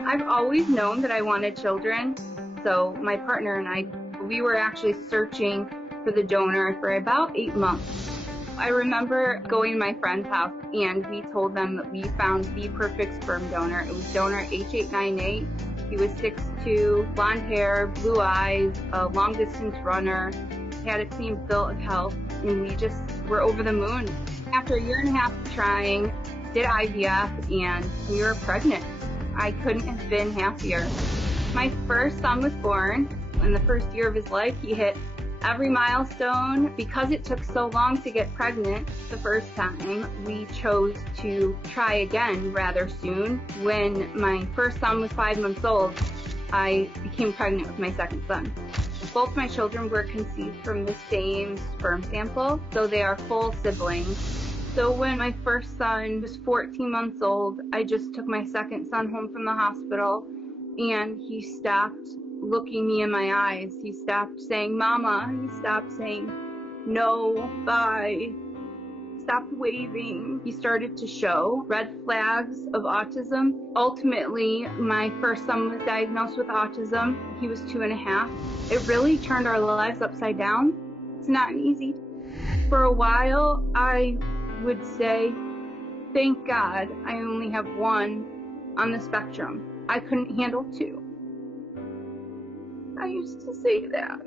I've always known that I wanted children, so my partner and I, we were actually searching for the donor for about 8 months. I remember going to my friend's house and we told them that we found the perfect sperm donor. It was donor H898. He was 6'2", blonde hair, blue eyes, a long distance runner, had a clean bill of health, and we just were over the moon. After a year and a half of trying, did IVF, and we were pregnant. I couldn't have been happier. My first son was born. In the first year of his life, he hit every milestone. Because it took so long to get pregnant the first time, we chose to try again rather soon. When my first son was 5 months old, I became pregnant with my second son. Both my children were conceived from the same sperm sample, so they are full siblings. So when my first son was 14 months old, I just took my second son home from the hospital, and he stopped looking me in my eyes. He stopped saying, "Mama." He stopped saying, "No, bye." Stopped waving. He started to show red flags of autism. Ultimately, my first son was diagnosed with autism. He was 2.5. It really turned our lives upside down. It's not easy. For a while, I would say, thank God I only have one on the spectrum. I couldn't handle two. I used to say that.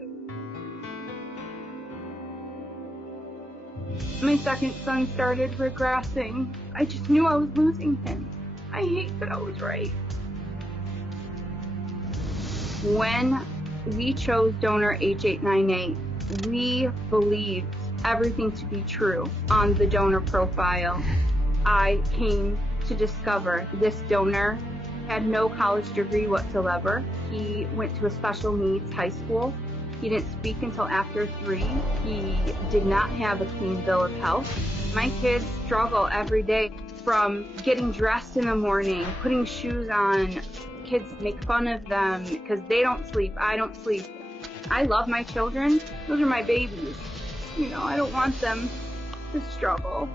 My second son started regressing. I just knew I was losing him. I hate that I was right. When we chose donor H898, we believed everything to be true on the donor profile. I came to discover this donor had no college degree whatsoever. He went to a special needs high school. He didn't speak until after 3. He did not have a clean bill of health. My kids struggle every day, from getting dressed in the morning, putting shoes on. Kids make fun of them because they don't sleep. I don't sleep. I love my children. Those are my babies. I don't want them to struggle.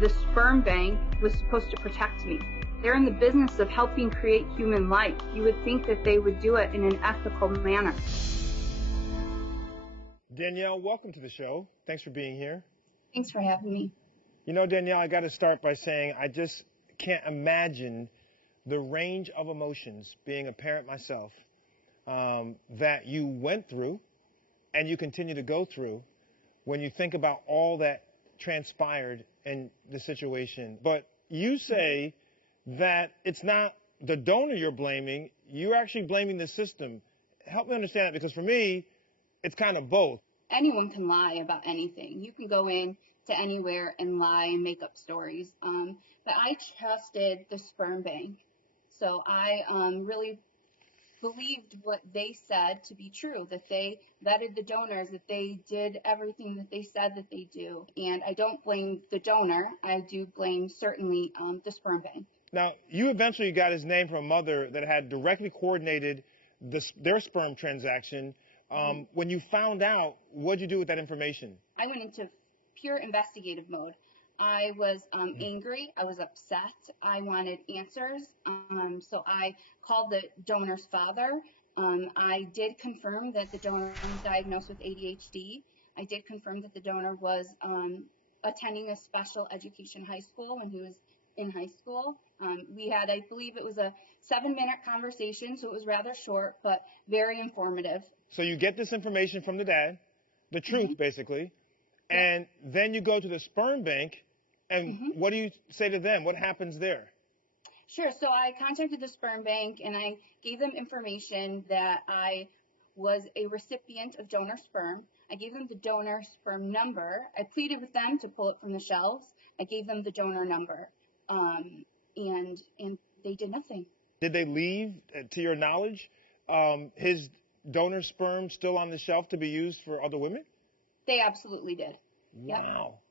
The sperm bank was supposed to protect me. They're in the business of helping create human life. You would think that they would do it in an ethical manner. Danielle, welcome to the show. Thanks for being here. Thanks for having me. Danielle, I got to start by saying I just can't imagine the range of emotions, being a parent myself, that you went through and you continue to go through when you think about all that transpired in the situation. But you say that it's not the donor you're blaming, you're actually blaming the system. Help me understand that, because for me, it's kind of both. Anyone can lie about anything. You can go in to anywhere and lie and make up stories. But I trusted the sperm bank. So I really believed what they said to be true, that they vetted the donors, that they did everything that they said that they do. And I don't blame the donor. I do blame certainly the sperm bank. Now, you eventually got his name from a mother that had directly coordinated their sperm transaction. When you found out, what'd you do with that information? I went into pure investigative mode. I was angry. I was upset. I wanted answers. So I called the donor's father. I did confirm that the donor was diagnosed with ADHD. I did confirm that the donor was attending a special education high school when he was in high school. We had, I believe it was a 7-minute conversation, so it was rather short, but very informative. So you get this information from the dad, the truth, basically, and then you go to the sperm bank, and what do you say to them? What happens there? Sure. So I contacted the sperm bank, and I gave them information that I was a recipient of donor sperm. I gave them the donor sperm number. I pleaded with them to pull it from the shelves. I gave them the donor number, and they did nothing. Did they leave, to your knowledge, his donor sperm still on the shelf to be used for other women? They absolutely did. Wow. Yep.